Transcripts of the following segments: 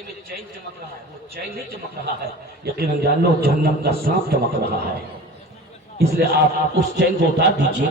گلے میں چین چمک رہا ہے، وہ چین نہیں چمک رہا ہے، یقیناً جان لو جہنم کا سانپ چمک رہا ہے. اس لیے آپ اس چین کو اتار دیجئے.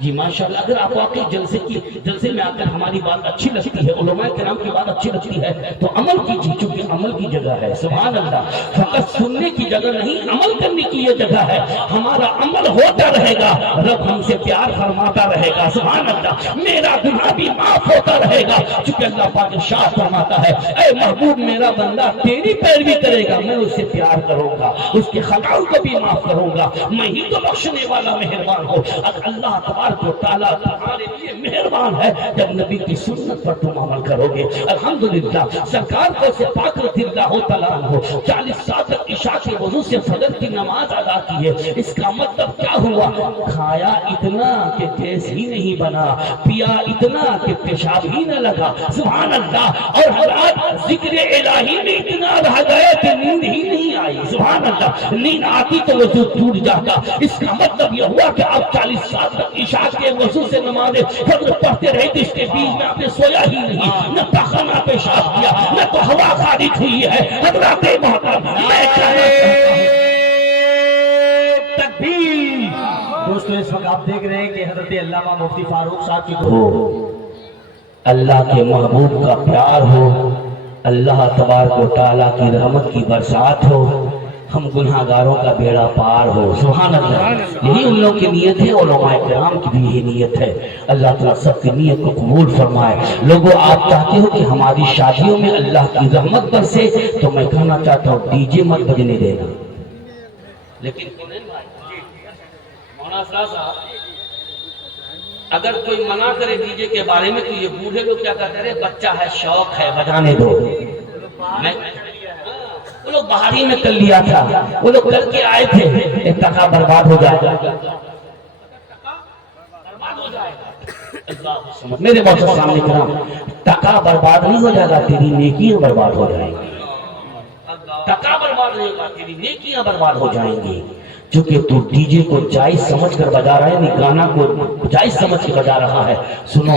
جی ماشاءاللہ. اگر آپ واقعی جلسے میں آ کر ہماری بات اچھی لگتی ہے، علماء کرام کی بات اچھی لگتی ہے، تو عمل کیجیے، چونکہ عمل کی جگہ ہے. سبحان اللہ. فقط سننے کی جگہ نہیں، عمل کرنے کی یہ جگہ ہے. ہمارا عمل ہوتا رہے گا، رب ہم سے پیار فرماتا رہے گا. سبحان اللہ. میرا گناہ بھی معاف ہوتا رہے گا، چونکہ اللہ پاک ارشاد فرماتا ہے اے محبوب میرا بندہ تیری پیروی کرے گا، میں اس سے پیار کروں گا، اس کی خطاؤں کو بھی معاف کروں گا. میں ہی تو بخشنے والا مہربان ہوں. اگر اللہ تبارک و تعالیٰ تمہارے لیے مہربان ہے جب نبی کی سنت پر تم عمل کرو گے. الحمدللہ. سرکار کو سے پاک رضی اللہ تعالیٰ عنہ 40 سال تک عشاء کے وضو سے فجر کی نماز ادا کی ہے. اس کا مطلب کیا ہوا؟ کھایا اتنا کہ گیس ہی نہیں بنا، پیا اتنا کہ پیشاب ہی نہ لگا. سبحان اللہ. اور حضرات ذکر الہی میں اتنا رہ گئے کہ نیند ہی نہیں آئی. سبحان اللہ. نیند آتی تو وضو ٹوٹ جاتا. اس کا مطلب یہ ہوا کہ آپ 40 سال تک عشاء کے وضو سے نماز فجر پڑھتے رہے تو اس کے بیچ میں آپ نے سویا ہی نہیں، نہ پخانہ پیشاب کیا، نہ تو ہوا خارج ہوئی ہے. حضرات محترم تکبیر. دوستو اس وقت آپ دیکھ رہے ہیں کہ حضرت علامہ مفتی فاروق صاحب کی ہو اللہ کے محبوب کا پیار ہو، اللہ تبارک و تعالیٰ کی رحمت کی برسات ہو، ہم گناہگاروں کا بیڑا پار ہو. سبحان اللہ. یہی ان لوگوں کی نیت ہے، علماء کرام کی بھی یہی نیت ہے. اللہ تعالیٰ سب کی نیت کو قبول فرمائے. لوگوں آپ چاہتے ہو کہ ہماری شادیوں میں اللہ کی رحمت برسے، تو میں کہنا چاہتا ہوں ڈی جے مت بجنے دینا. لیکن مولانا صاحب اگر کوئی منع کرے ڈی جے کے بارے میں تو یہ بوڑھے لوگ کیا کہتے ہیں بچہ ہے، شوق ہے، بجانے دو. وہ لوگ بہاری میں کر لیا تھا، وہ لوگ کر کے آئے تھے. ایک ٹکا برباد ہو جائے گا. میرے بہت سامنے کرام ٹکا برباد نہیں ہو جائے گا، تیری نیکیاں برباد ہو جائیں گی. ٹکا برباد نہیں ہوگا، تیری نیکیاں برباد ہو جائیں گی. چونکہ تو ڈی جے کو جائز سمجھ کر بجا رہا ہے، نہیں گانا کو جائز سمجھ کر بجا رہا ہے. سنو،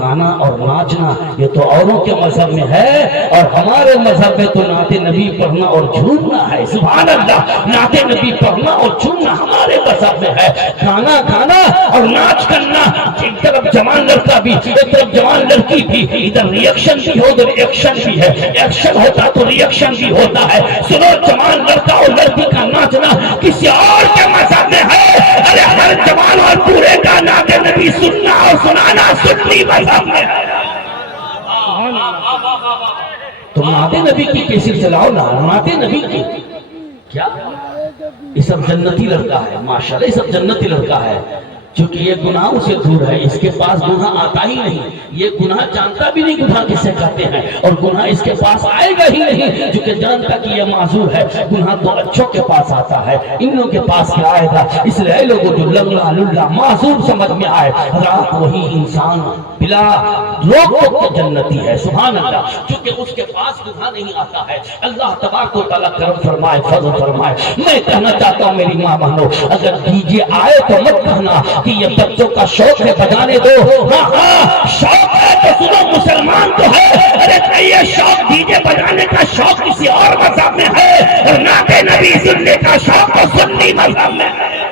گانا اور ناچنا یہ تو اوروں کے مذہب میں ہے، اور ہمارے مذہب میں تو نعت نبی پڑھنا اور جھومنا ہے. سبحان اللہ. نعت نبی پڑھنا اور جھومنا ہمارے مذہب میں ہے. گانا اور ناچ کرنا، ایک طرف جوان لڑکا بھی، ایک طرف جوان لڑکی بھی، ادھر ریئیکشن بھی ہو ادھر ایکشن بھی ہے. ایکشن ہوتا تو ریئیکشن بھی ہوتا ہے. سنو، جوان لڑکا اور لڑکی کا ناچنا کسی اور کے مذہب میں ہے. ارے ہر جوان اور بوڑھے کا نعت نبی سننا اور سنانا سنی مذہب میں ہے. تم نعت نبی کی کیسے چلاؤ نا، نعت نبی کی کیا؟ یہ سب جنتی لڑکا ہے. ماشاءاللہ یہ سب جنتی لڑکا ہے، چونکہ یہ گناہوں سے دور ہے. اس کے پاس گناہ آتا ہی نہیں. یہ گناہ جانتا بھی نہیں گناہ کسے کہتے ہیں، اور گناہ اس کے پاس آئے گا ہی نہیں، چونکہ جانتا کہ یہ معذور ہے. گناہ تو اچھوں کے پاس آتا ہے، ان لوگوں کے پاس کیا آئے گا؟ اس لیے لوگوں جو لنگڑا للہ معذور سمجھ میں آئے، رات وہی انسان بلا روک ٹوک کے جنتی ہے. سبحان اللہ. چونکہ اس کے پاس گناہ نہیں آتا ہے. اللہ تبارک و تعالیٰ کرم فرمائے، فضل فرمائے. میں کہنا چاہتا ہوں میری ماں بہنوں، اگر ڈی جے آئے تو مت کہنا کہ یہ بچوں کا شوق ہے، بجانے دو. ہاں شوق ہے تو سنو، مسلمان تو ہے. ارے یہ شوق ڈی جے بجانے کا شوق کسی اور مذہب میں ہے، نعت نبی سننے کا شوق تو سنی مذہب میں ہے.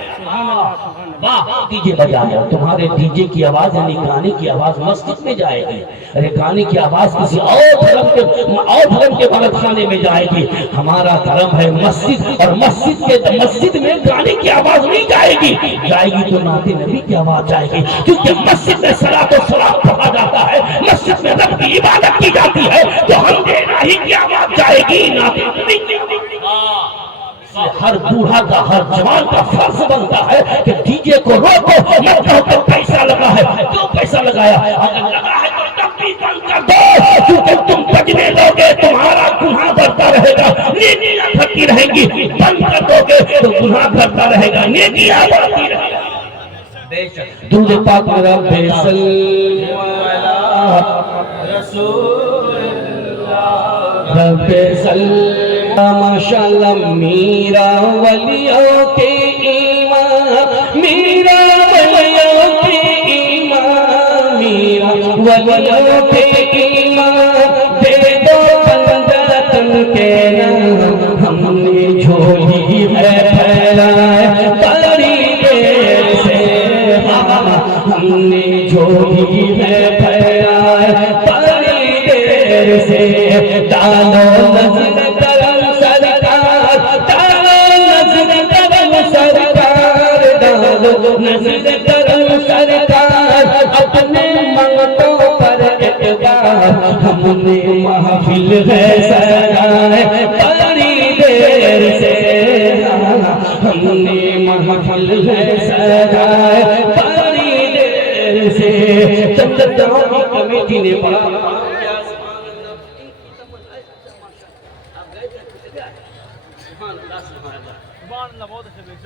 واہ، ڈی جے بجا رہے ہو. تمہارے ڈی جے کی آواز یعنی گانے کی آواز مسجد میں جائے گی. ارے گانے کی آواز کسی اور دھرم کے عبادت خانے میں جائے گی. ہمارا دھرم ہے مسجد، اور مسجد میں گانے کی آواز نہیں جائے گی. جائے گی تو نعت نبی کی آواز جائے گی، کیونکہ مسجد میں صلاۃ و سلام پڑھا جاتا ہے، مسجد میں رب کی عبادت کی جاتی ہے. تو ہم الہی کی آواز جائے گی، نعت نبی کی آواز. ہر بوڑھا کا، ہر جوان کا فرض بنتا ہے کہ ڈی جے کو روکو. مت کہو کہ پیسہ لگا ہے. کیوں پیسہ لگایا؟ اگر لگا ہے تو تب بھی بند کر دو، کیونکہ تم بجنے لوگے تمہارا گناہ بڑھتا رہے گا، نیکیاں گھٹتی رہیں گی. بند کر دو گے تو گناہ گھٹتا رہے گا، نیکیاں بڑھتی رہیں گی. درود پاک رب صلی رب صلی. ماشاءاللہ میرا ولیوں کے ایمان، میرا ولیوں کے ایمان، میرا ولیوں کے ایمان. دے دو بندہ ڈالو نظر کرم سرکار، ڈالو نظر کرم سرکار، ڈالو نظر کرم سرکار، اپنے منگتوں پر اعتبار، ہم نے محفل ہے سجائے بڑی دیر سے، ہم نے محفل ہے سجائے بڑی دیر سے، چند دنوں کی کمیٹی نے بڑا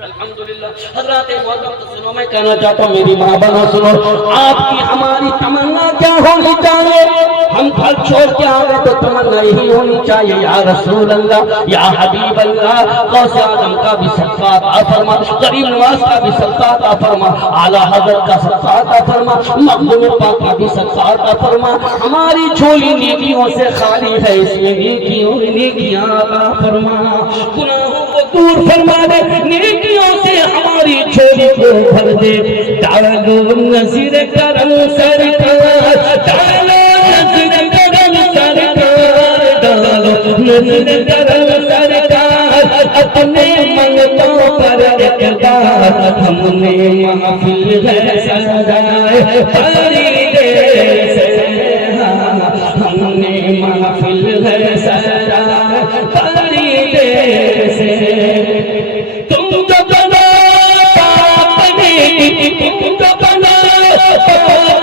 الحمدللہ۔ حضرات معزز میں کہنا چاہتا ہوں میری ماں بہنوں سنو، آپ کی ہماری تمنا کیا ہونی چاہیے؟ ہم گھر چھوڑ کے آئے تو تمنا یہی ہونی چاہیے، یا رسول اللہ، یا حبیب اللہ، غوث اعظم کا بھی صدقہ عطا فرما، غریب نواز کا بھی صدقہ عطا فرما، اعلیٰ حضرت کا صدقہ عطا فرما، مخدوم پاک کا بھی صدقہ عطا فرما۔ ہماری جھولی نیکیوں سے خالی ہے، اس میں نیکیاں عطا فرما، گناہوں کو دور فرما دے، نیکیوں سے ہماری جھولی کو بھر دے۔ ڈالو نظر کرم سرکار، ڈالو نظر کرم سرکار، ڈالو نظر کرم سرکار، اپنے منگتوں پر اعتبار، ہم نے محفل ہے سجائے بڑی دیر سے، ہم نے محفل ہے سجائے بڑی دیر سے۔ تم جو بنا اپنے کی، تم جو بنا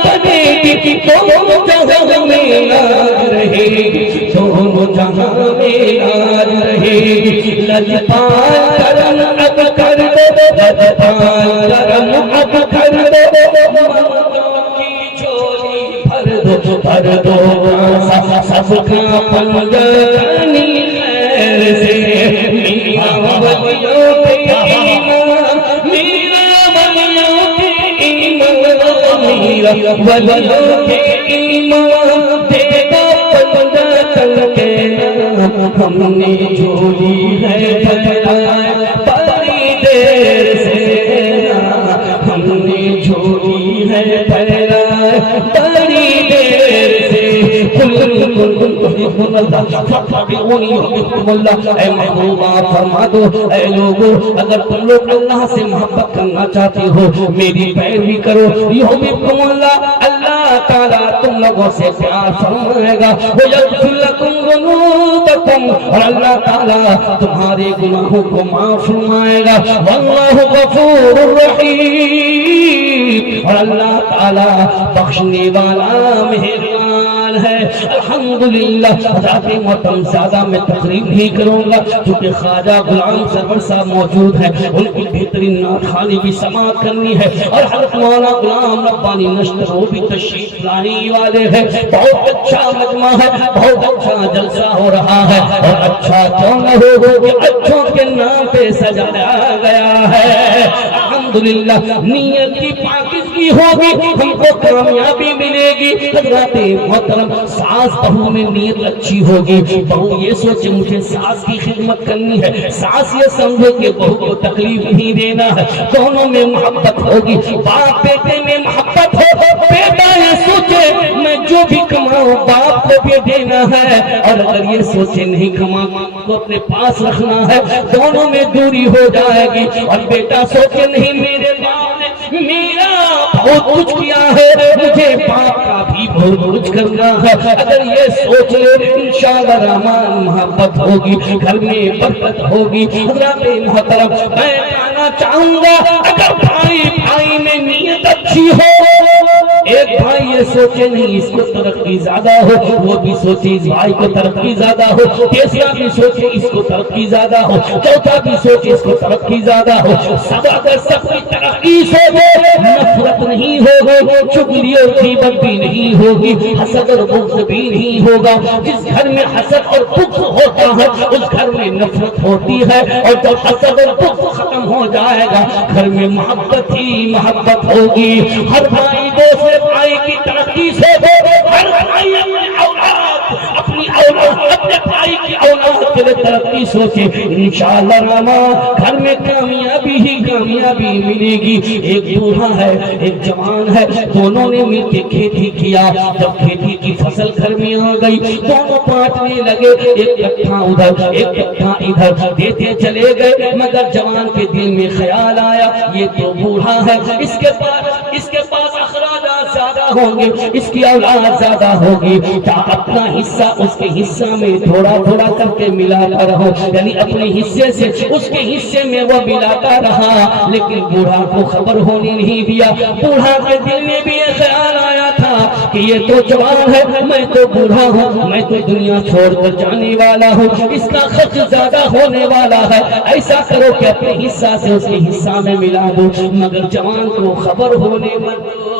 اپنے کی، دونوں جہاں میں یاد رہے گی، دونوں جہاں میں یاد رہے گی۔ لجپال کرم اب کر دو، لجپال کرم اب کر دو، منگتوں کی جھولی بھر دو، بھر دو سب کا پنجہ کرنی خیر سے۔ میرا ولیوں کے ایمان، میرا ولیوں کے ایمان، میرا ولیوں کے ایمان، دے دو پنجہ کر کے نام، ہم نے جھولی ہے بھرائے بڑی دیر سے، ہم نے جھولی ہے بھرائے بڑی دیر سے۔ اے محبوبہ فرما دو، اے لوگو اگر تم لوگ اللہ سے محبت کرنا چاہتے ہو میری پیروی کرو، یحببکم اللہ، اللہ تعالیٰ تم لوگوں سے پیار فرمائے گا، ویغفر لکم ذنوبکم، اور اللہ تعالیٰ تمہارے گناہوں کو معاف فرمائے گا، واللہ غفور رحیم، اور اللہ تعالیٰ بخشنے والا مہربان ہے۔ الحمدللہ حضرات محترم زیادہ میں تقریر نہیں کروں گا کیونکہ خواجہ غلام سرور صاحب موجود ہیں، ان کی بہترین نعت خوانی بھی سماعت کرنی ہے، اور حضرت مولانا غلام ربانی نشتر وہ بھی تشریف لانے والے ہیں۔ بہت اچھا مجمع ہے، بہت اچھا جلسہ ہو رہا ہے، اور اچھا کیوں نہ ہو کہ اچھوں کے نام پہ سجایا گیا ہے۔ الحمدللہ نیت کی پاکیزگی ہوگی ہم کو کامیابی ملے گی۔ حضرات محترم ساس بہو میں نیت اچھی ہوگی، بہو یہ سوچے مجھے ساس کی خدمت کرنی ہے، ساس یہ سمجھے کہ بہو کو تکلیف نہیں دینا ہے، دونوں میں محبت ہوگی، باپ بیٹے میں محبت ہو، بیٹا یہ سوچے میں جو بھی کماؤں باپ کو بھی دینا ہے، اور اگر یہ سوچے نہیں کماؤں کو اپنے پاس رکھنا ہے، دونوں میں دوری ہو جائے گی، اور بیٹا سوچے نہیں میرے باپ نے میرا بہت کچھ کیا ہے، مجھے باپ کا بھی بہت کچھ کرنا ہے، اگر یہ سوچ لے انشاءاللہ رحمان محبت ہوگی، گھر میں برکت ہوگی۔ حضرات محترم میں کہنا چاہوں گا اگر بھائی بھائی میں نیت اچھی ہو، ایک بھائی یہ سوچے نہیں اس کو ترقی زیادہ ہو، وہ بھی سوچے اس بھائی کو ترقی زیادہ ہو، تیسرا بھی سوچے اس کو ترقی زیادہ ہو، چوتھا بھی سوچے اس کو ترقی زیادہ ہو، سب اگر سب کی ترقی سے نفرت نہیں ہوگی، چغلی اور غیبت بھی نہیں ہوگی، حسد اور بغض بھی نہیں ہوگا۔ جس گھر میں حسد اور بغض ہوتا ہے اس گھر میں نفرت ہوتی ہے، اور جب حسد اور بغض ختم ہو جائے گا گھر میں محبت ہی محبت ہوگی۔ ہر بھائی دوسرے بھائی کی ترقی سے ہو، ہر بھائی اپنے اولاد اپنے بھائی کی اولاد کے لیے ترقی سوچے، انشاءاللہ رحمان گھر میں کامیابی ہی کامیابی ملے گی۔ ایک بوڑھا ہے ایک جوان ہے، دونوں نے مل کے کھیتی کیا، جب کھیتی کی فصل گھر میں آ گئی دونوں بانٹنے لگے، ایک کٹھا ادھر ایک کٹھا ادھر دیتے چلے گئے، مگر جوان کے دل میں خیال آیا یہ تو بوڑھا ہے، اس کے پاس اخراجات زیادہ ہوں گے، اس کی اولاد زیادہ ہوگی، کیا اپنا حصہ اس کے حصہ میں تھوڑا تھوڑا کر کے ملاتا رہو، یعنی اپنے حصے سے اس کے حصے میں وہ ملاتا رہا، لیکن بوڑھا کو خبر ہونے نہیں دیا۔ بوڑھا کے دل میں بھی یہ خیال آیا تھا کہ یہ تو جوان ہے، میں تو بوڑھا ہوں، میں تو دنیا چھوڑ کر جانے والا ہوں، اس کا خرچ زیادہ ہونے والا ہے، ایسا کرو کہ اپنے حصہ سے اس کے حصہ میں ملا دو، مگر جوان کو خبر ہونے مت دو۔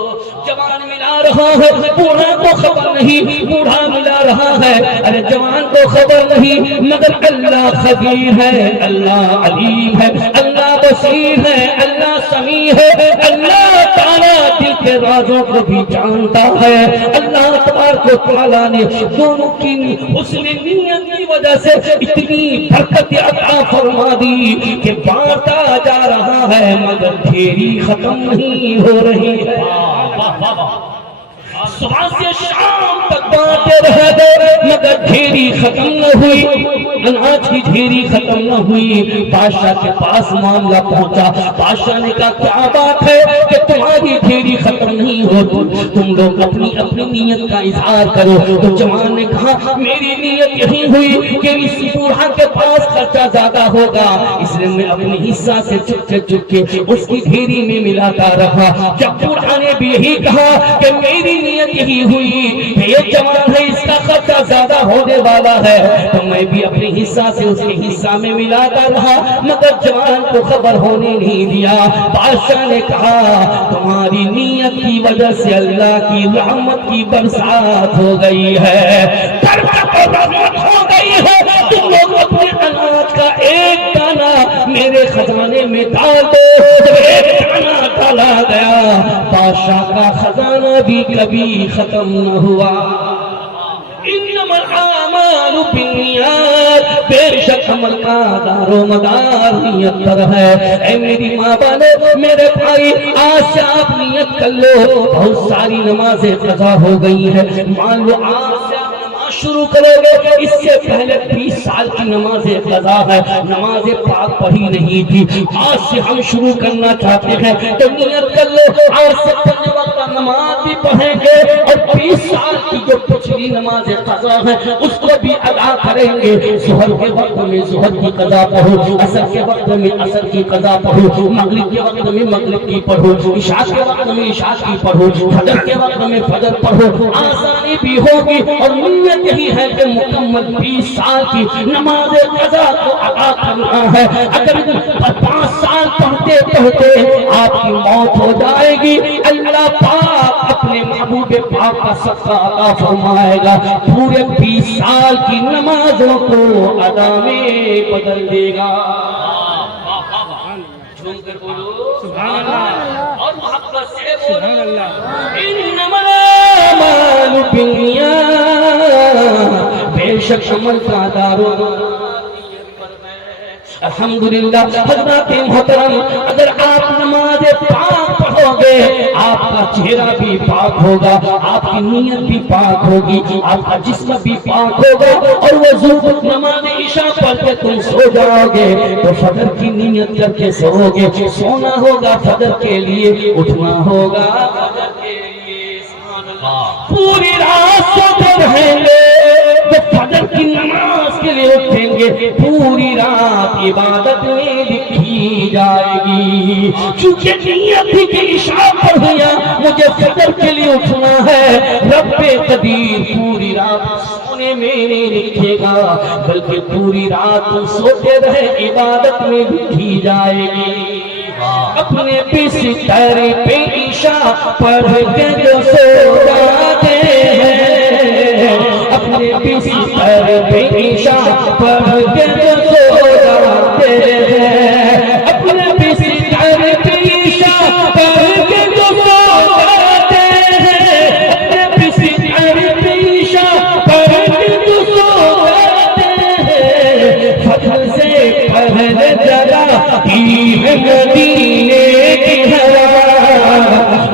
جوان ملا رہا ہے، بوڑھا کو خبر نہیں، بوڑھا ملا رہا ہے، ارے جوان کو خبر نہیں، مگر اللہ خبیر ہے، اللہ علیم ہے، اللہ بصیر ہے، اللہ سمیع ہے، اللہ تعالیٰ دل کے رازوں کو بھی جانتا ہے۔ اللہ تبارک و تعالیٰ نے دونوں کی حسن نیت کی وجہ سے اتنی برکت عطا فرما دی کہ بانٹا جا رہا ہے مگر ڈھیری ختم نہیں ہو رہی ہے۔ صبح سے شام تک بانٹے رہ گئے مگر ڈھیری ختم نہ ہوئی، اناج کی ڈھیری ختم نہ ہوئی۔ بادشاہ کے پاس معاملہ پہنچا، بادشاہ نے کہا کیا بات ہے کہ تمہاری ڈھیری ختم نہیں ہوتی، تم لوگ اپنی اپنی نیت کا اظہار کرو۔ تو جوان نے کہا میری نیت یہی ہوئی کہ اس بوڑھا کے پاس خرچہ زیادہ ہوگا، اس لیے میں اپنے حصہ سے چپ کے اس کی ڈھیری میں ملاتا رہا۔ جب بوڑھا نے بھی یہی کہا کہ میری نیت یہی ہوئی کہ یہ جوان ہے اس کا خرچہ زیادہ ہونے والا ہے، تو میں بھی اپنے حصہ سے اس کے حصہ میں ملاتا رہا، مگر جوان کو خبر ہونے نہیں دیا۔ بادشاہ نے کہا تمہاری نیت کی وجہ سے اللہ کی رحمت کی برسات ہو گئی ہے، برکت اور رحمت ہو گئی ہے، تم لوگ اپنے اناج کا ایک دانہ میرے خزانے میں ڈال دو۔ جب ایک دانہ ڈالا گیا بادشاہ کا خزانہ بھی کبھی ختم نہ ہوا۔ انما الاعمال بالنیات، بے شک عمل کا دار و مدار نیت پر ہے۔ اے میری ماں بہنوں میرے بھائی، آج سے آپ نیت کر لو، بہت ساری نمازیں قضا ہو گئی ہیں، مان لو آج سے شروع کرو گے، اس سے پہلے 20 سال کی نمازیں قضا ہے، نمازیں پاک پڑھی نہیں تھی، آج سے ہم شروع کرنا چاہتے ہیں تو نیت کر لو آج سے 5 وقت نماز بھی پڑھیں گے، اور 20 سال کی جو پچھلی نمازیں قضا ہیں اس کو بھی ادا کریں گے۔ ظہر کے وقت میں ظہر کی قضا پڑھو، عصر کے وقت میں عصر کی قضا پڑھو، مغرب کے وقت میں مغرب کی پڑھو، عشاء کے وقت میں عشاء کی پڑھو، فجر کے وقت میں فجر پڑھو، آسانی بھی ہوگی۔ اور نیت یہی ہے کہ مکمل 20 سال کی نماز قضا کو ادا کرنا ہے۔ اگر 5 سال پڑھتے پڑھتے آپ کی موت ہو جائے گی، اللہ پاک اپنے محبوب پاک کا صدقہ عطا فرمائے گا، پورے 20 سال کی نمازوں کو ادا میں بدل دے گا۔ جھوم کر بولو سبحان اللہ، اور محبت سے بولو انما الاعمال بالنیات، بے شک عمل کا دار و مدار نیت پر ہے۔ الحمدللہ حضرات محترم، اگر آپ نماز پاک پڑھو گے آپ کا چہرہ بھی پاک ہوگا، آپ کی نیت بھی پاک ہوگی، آپ کا جسم بھی پاک ہوگا، اور وضو نماز عشاء پڑھ کے تم سو جاؤ گے تو فجر کی نیت کر کے سو گے، سونا ہوگا فجر کے لیے، اٹھنا ہوگا فجر کے لیے، سبحان اللہ۔ پوری رات سوتے رہیں گے تو فجر کی نماز کے لیے اٹھیں گے، پوری رات عبادت میں لکھی جائے گی، چونکہ نیت تھی کہ عشاء پڑھیا مجھے فجر کے لیے اٹھنا ہے، رب قدیر پوری رات سونے میں نہیں لکھے گا بلکہ پوری رات سوتے رہے عبادت میں لکھی جائے گی۔ اپنے بستر پہ عشاء پڑھ کے جو سو جاتے ہیں، اپنے بستر پہ عشاء پڑھ کے جو سو جاتے ہیں، اپنے بستر پہ عشاء پڑھ کے جو سو جاتے ہیں، اپنے بستر پہ عشاء پڑھ کے جو سو جاتے ہیں، دی ہے مدینے کی ہوا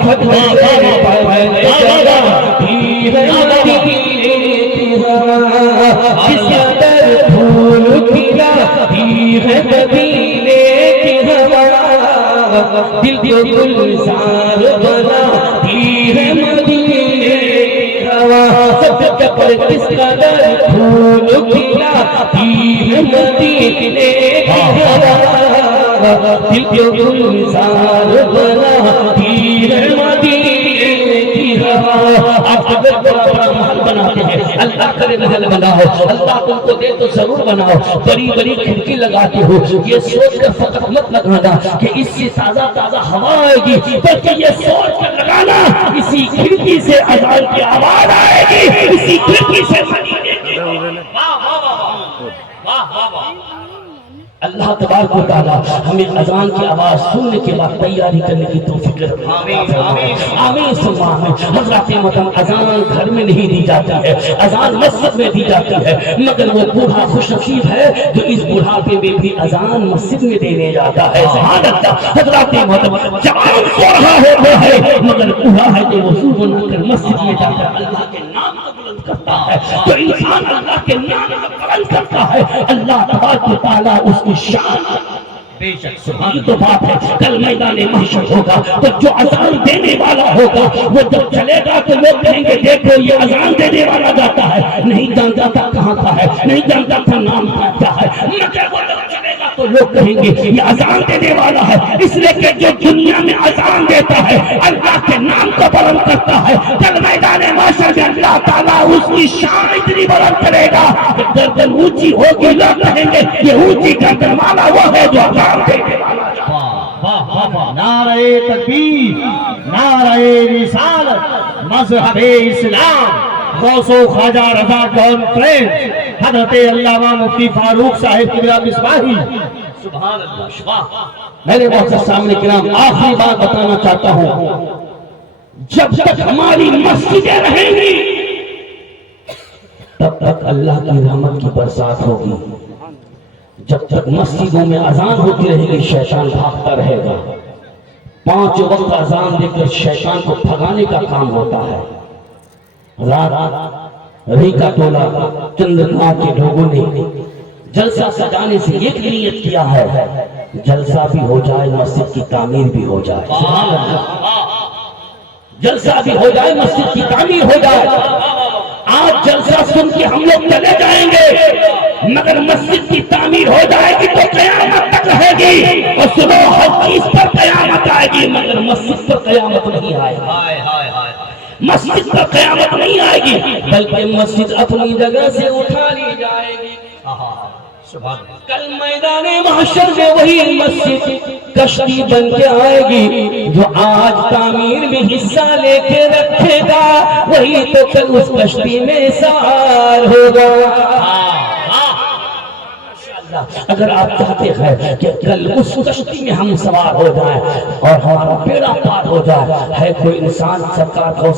فتح سے پہلے جگہ دی ہے مدینے کی ہوا جس قدر پھول کھلا دی ہے مدینے کی ہوا دل کو گلزار بنا دی ہے مدینے کی ہوا سب پر کس قدر پھول کھلا دی ہے مدینے کی ہوا دل کو گلزار بنا دی ہے مدینے کی ہوا آپ اگر بڑا محل بناتے ہیں اللہ کرے محل بناؤ اللہ تم کو دے تو ضرور بناؤ بڑی بڑی کھڑکی لگاتے ہو یہ سوچ کر فقط مت لگانا کہ اس سے تازہ تازہ ہوا آئے گی بلکہ یہ سوچ کر لگانا اسی کھڑکی سے اذان کی آواز آئے گی اسی کھڑکی سے مدینے کی اللہ تبارک و تعالی ہمیں اذان کی آواز سننے کے بعد تیاری کرنے کی توفیق عطا آمین ثم آمین حضرات محترم اذان گھر میں نہیں دی جاتی ہے اذان مسجد میں دی جاتی ہے مگر وہ بوڑھا خوش نصیب ہے جو اس بڑھاپے میں بھی اذان مسجد میں دینے جاتا ہے سبحان اللہ حضرات محترم جوان سو رہا ہوتا ہے مگر بوڑھا ہے تو وضو بنا کر مسجد میں جا کر اللہ کے نام کو بلند کرتا ہے تو انسان اللہ کے نام کو بلند کرتا ہے اللہ تبارک و تعالی اس کی شان بے شک سبحان تو بات ہے کل میدان محشر ہوگا تو جو اذان دینے والا ہوگا وہ جب چلے گا تو لوگ کہیں گے دیکھو یہ اذان دینے والا جاتا ہے نہیں جانتا تھا کہاں کا ہے نہیں جانتا تھا نام کیا ہے مگر وہ جب چلے گا تو لوگ کہیں گے یہ اذان دینے والا ہے اس لیے کہ جو دنیا میں اذان دیتا ہے اللہ کے نام کو بلند کرتا ہے کل میدان محشر میں اللہ تعالیٰ اس کی شان اتنی بلند کرے گا کہ گردن اونچی ہوگی لوگ کہیں گے یہ اونچی گردن والا وہ ہے جو نعرہ تکبیر نعرہ رسالت مذہب اسلام غوث و خواجہ رضا کانفرنس حضرت علامہ مفتی فاروق صاحب قبلہ مصباحی سبحان اللہ میرے معزز سامنے کرام آخری بات بتانا چاہتا ہوں جب تک ہماری مسجدیں رہیں گی تب تک اللہ کی رحمت کی برسات ہوگی جب تک مسجدوں میں اذان ہوتی رہے گی شیطان بھاگتا رہے گا 5 وقت اذان دے کر شیطان کو بھگانے کا کام ہوتا ہے رات رہی کا ٹولہ چندنا کے لوگوں نے جلسہ سجانے سے ایک نیت کیا ہے جلسہ بھی ہو جائے مسجد کی تعمیر بھی ہو جائے جلسہ بھی ہو جائے مسجد کی تعمیر ہو جائے آج جلسہ سن کے ہم لوگ چلے جائیں گے مگر مسجد کی تعمیر ہو جائے گی تو قیامت تک رہے گی اور سنو ہر چیز پر قیامت آئے گی مگر مسجد پر قیامت نہیں آئے گی مسجد پر قیامت نہیں آئے گی بلکہ مسجد اپنی جگہ سے اٹھا لی جائے گی کل میدان محشر میں وہی مسجد کشتی بن کے آئے گی جو آج تعمیر میں حصہ لے کے رکھے گا وہی تو کل اس کشتی میں سوار ہوگا اگر آپ چاہتے ہیں کہ کل اس کشتی میں ہم سوار ہو جائیں اور ہمارا بیڑا پار ہو جائے ہے کوئی انسان سرکار کو